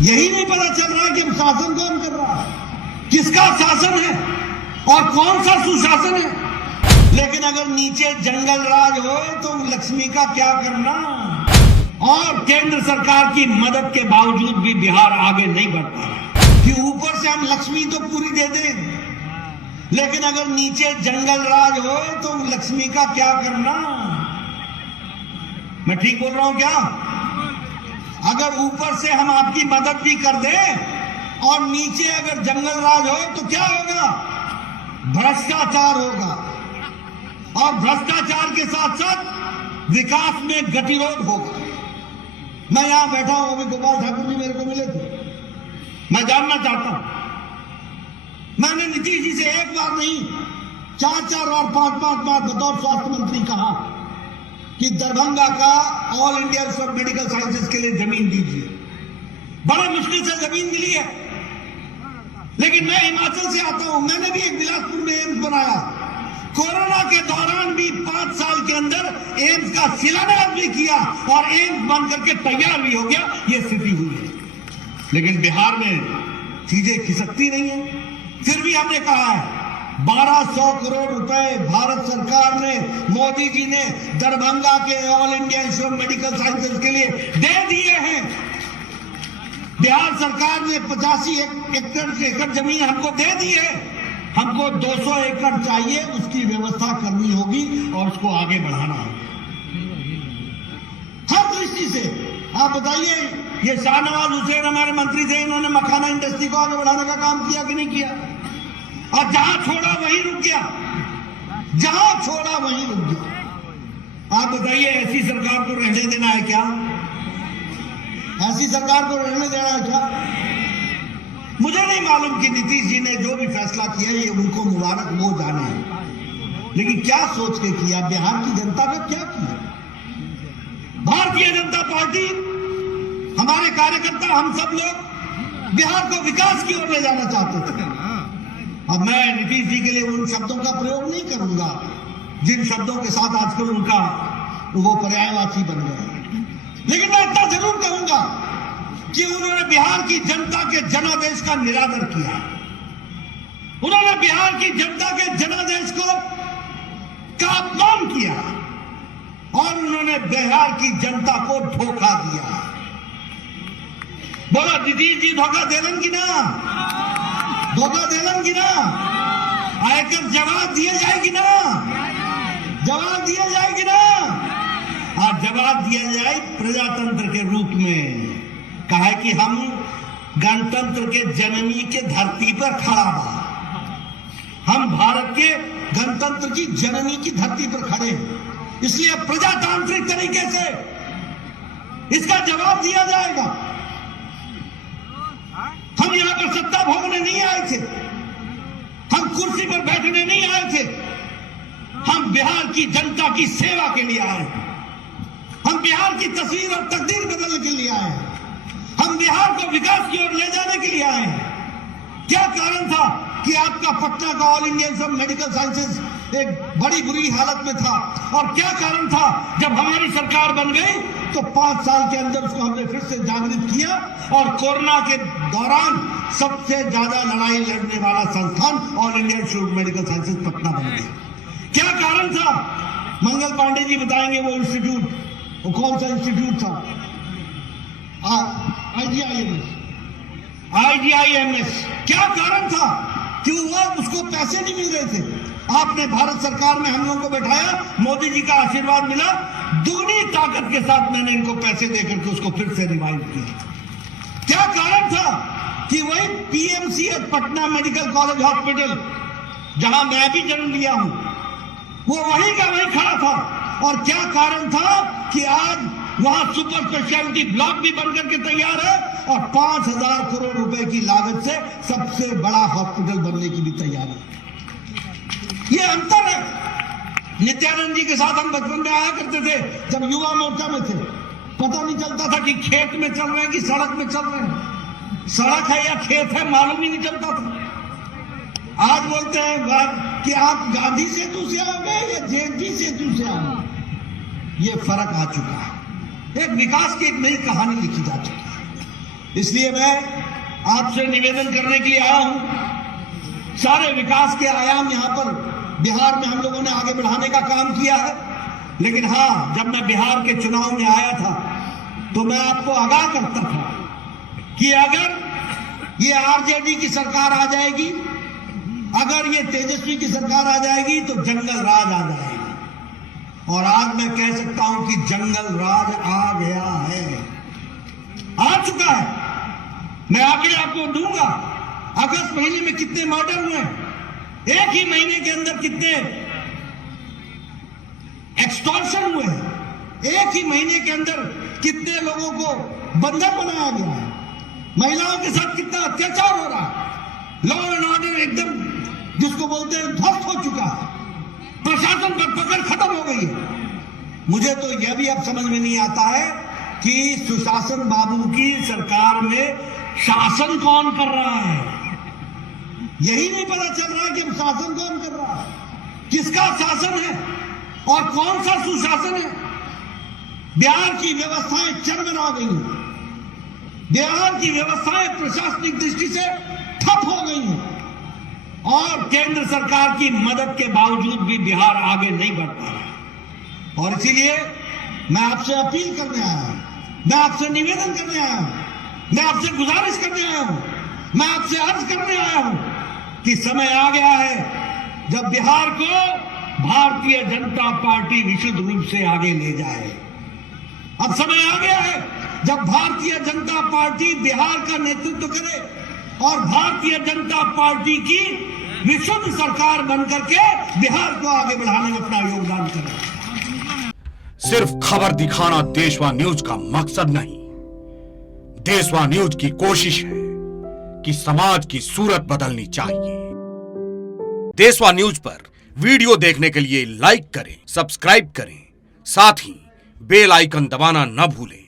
यही नहीं पता चल रहा कि हम शासन कौन कर रहा है, किसका शासन है और कौन सा सुशासन है। लेकिन अगर नीचे जंगल राज हो तो लक्ष्मी का क्या करना। और केंद्र सरकार की मदद के बावजूद भी बिहार आगे नहीं बढ़ पा रहा कि ऊपर से हम लक्ष्मी तो पूरी दे दें, लेकिन अगर नीचे जंगल राज हो तो लक्ष्मी का क्या करना। मैं ठीक बोल रहा हूं क्या? अगर ऊपर से हम आपकी मदद भी कर दें और नीचे अगर जंगल राज हो तो क्या होगा? भ्रष्टाचार होगा, और भ्रष्टाचार के साथ साथ विकास में गतिरोध होगा। मैं यहां बैठा हूं, अभी गोपाल ठाकुर जी मेरे को मिले थे। मैं जानना चाहता हूं, मैंने नीतीश जी से एक बार नहीं 4-4 बार 5-5 बार बतौर स्वास्थ्य मंत्री कहा कि दरभंगा का all India institute of medical sciences के लिए जमीन दीजिए। बड़े मुश्किल से जमीन मिली है, लेकिन मैं हिमाचल से आता हूं, मैंने भी एक बिलासपुर में एम्स बनाया। कोरोना के दौरान भी 5 साल के अंदर एम्स का शिलान्यास भी किया और एम्स बन करके तैयार भी हो गया। ये स्थिति हुई है, लेकिन बिहार में चीजें खिसकती नहीं है। फिर भी हमने कहा है 1200 करोड़ रुपए भारत सरकार ने, मोदी जी ने दरभंगा के all India institute of medical sciences के लिए दे दिए हैं। बिहार सरकार ने 85 एकड़ जमीन हमको दे दी है। हमको 200 एकड़ चाहिए, उसकी व्यवस्था करनी होगी और उसको आगे बढ़ाना होगा हर दृष्टि से। आप बताइए, ये शाहनवाज हुसैन हमारे मंत्री थे, इन्होंने मखाना इंडस्ट्री को आगे बढ़ाने का काम किया कि नहीं किया? और जहां छोड़ा वहीं रुक गया, जहां छोड़ा वहीं रुक गया। आप बताइए, ऐसी सरकार को रहने देना है क्या? ऐसी सरकार को रहने देना है क्या? मुझे नहीं मालूम कि नीतीश जी ने जो भी फैसला किया ये उनको मुबारक, वो जाने, लेकिन क्या सोच के किया? बिहार की जनता का क्या किया? भारतीय जनता पार्टी, हमारे कार्यकर्ता, हम सब लोग बिहार को विकास की ओर ले जाना चाहते थे। अब मैं नीतीश जी के लिए उन शब्दों का प्रयोग नहीं करूंगा जिन शब्दों के साथ आजकल उनका वो पर्यायवाची बन गए, लेकिन मैं इतना जरूर कहूंगा कि उन्होंने बिहार की जनता के जनादेश का निरादर किया। उन्होंने बिहार की जनता के जनादेश को का अपमान किया और उन्होंने बिहार की जनता को धोखा दिया। बोला नीतीश जी धोखा देलन की ना, धोखा देलन की ना, आयकर जवाब दिए जाएगी ना, जवाब दिया जाएगी ना, और जवाब दिया जाए प्रजातंत्र के रूप में। कहा है कि हम गणतंत्र के जननी के धरती पर खड़ा बा, हम भारत के गणतंत्र की जननी की धरती पर खड़े हैं, इसलिए प्रजातांत्रिक तरीके से इसका जवाब दिया जाएगा। हम यहां पर सत्ता भोगने नहीं आए थे, हम कुर्सी पर बैठने नहीं आए थे, हम बिहार की जनता की सेवा के लिए आए हैं। हम बिहार की तस्वीर और तकदीर बदलने के लिए आए हैं, हम बिहार को विकास की ओर ले जाने के लिए आए हैं। क्या कारण था कि आपका पटना का all India institute of medical sciences एक बड़ी बुरी हालत में था, और क्या कारण था जब हमारी सरकार बन गई तो 5 साल के अंदर उसको हमने फिर से जागृत किया और कोरोना के दौरान सबसे ज्यादा लड़ाई लड़ने वाला संस्थान all India institute of medical sciences Patna बन गया। क्या कारण था? मंगल पांडे जी बताएंगे वो इंस्टीट्यूट, वो कौन सा इंस्टीट्यूट था? IGIMS। क्या कारण था? क्यों हुआ? उसको पैसे नहीं मिल रहे थे। आपने भारत सरकार में हम लोगों को बैठाया, मोदी जी का आशीर्वाद मिला, दूनी ताकत के साथ मैंने इनको पैसे देकर के उसको फिर से रिवाइव किया। क्या कारण था कि वही PMCH Patna medical college hospital, जहां मैं भी जन्म लिया हूं, वो वहीं का वहीं खड़ा था। और क्या कारण था कि आज वहां सुपर स्पेशलिटी ब्लॉक भी बनकर के तैयार है और 5000 करोड़ रुपए की लागत से सबसे बड़ा हॉस्पिटल बनने की भी तैयारी है। ये अंतर है। नित्यानंद जी के साथ हम बचपन में आया करते थे जब युवा मोर्चा में थे, पता नहीं चलता था कि खेत में चल रहे हैं कि सड़क में चल रहे हैं, सड़क है या खेत है मालूम ही नहीं चलता था। आज बोलते हैं कि आप गांधी सेतु से आओगे या JP सेतु से आओगे। ये फर्क आ चुका है। एक विकास की एक नई कहानी लिखी जा चुकी है। इसलिए मैं आपसे निवेदन करने के लिए आया हूं। सारे विकास के आयाम यहां पर बिहार में हम लोगों ने आगे बढ़ाने का काम किया है, लेकिन हाँ, जब मैं बिहार के चुनाव में आया था तो मैं आपको आगाह करता था कि अगर ये आरजेडी की सरकार आ जाएगी, अगर ये तेजस्वी की सरकार आ जाएगी तो जंगल राज आ जाएगा। और आज मैं कह सकता हूं कि जंगल राज आ गया है, आ चुका है। मैं आंकड़े आपको दूंगा। अगस्त महीने में कितने मर्डर हुए, एक ही महीने के अंदर कितने एक्सटॉर्शन हुए हैं, एक ही महीने के अंदर कितने लोगों को बंधक बनाया गया है, महिलाओं के साथ कितना अत्याचार हो रहा है, लॉ एंड ऑर्डर एकदम जिसको बोलते हैं ध्वस्त हो चुका है, प्रशासन पर पकड़ खत्म हो गई है। मुझे तो यह भी अब समझ में नहीं आता है कि सुशासन बाबू की सरकार में शासन कौन कर रहा है। यही नहीं पता चल रहा है कि अब शासन कौन कर रहा है, किसका शासन है और कौन सा सुशासन है। बिहार की व्यवस्थाएं चरमरा गई हैं, बिहार की व्यवस्थाएं प्रशासनिक दृष्टि से ठप हो गई हैं और केंद्र सरकार की मदद के बावजूद भी बिहार आगे नहीं बढ़ पा रहा। और इसीलिए मैं आपसे अपील करने आया हूं, मैं आपसे निवेदन करने आया हूं, मैं आपसे गुजारिश करने आया हूं, मैं आपसे अर्ज करने आया हूं कि समय आ गया है जब बिहार को भारतीय जनता पार्टी विशुद्ध रूप से आगे ले जाए। अब समय आ गया है जब भारतीय जनता पार्टी बिहार का नेतृत्व करे और भारतीय जनता पार्टी की विशुद्ध सरकार बनकर के बिहार को आगे बढ़ाने में अपना योगदान करे। सिर्फ खबर दिखाना देशवा न्यूज का मकसद नहीं, देशवा न्यूज की कोशिश है कि समाज की सूरत बदलनी चाहिए। देशवा न्यूज पर वीडियो देखने के लिए लाइक करें, सब्सक्राइब करें, साथ ही बेल आइकन दबाना न भूलें।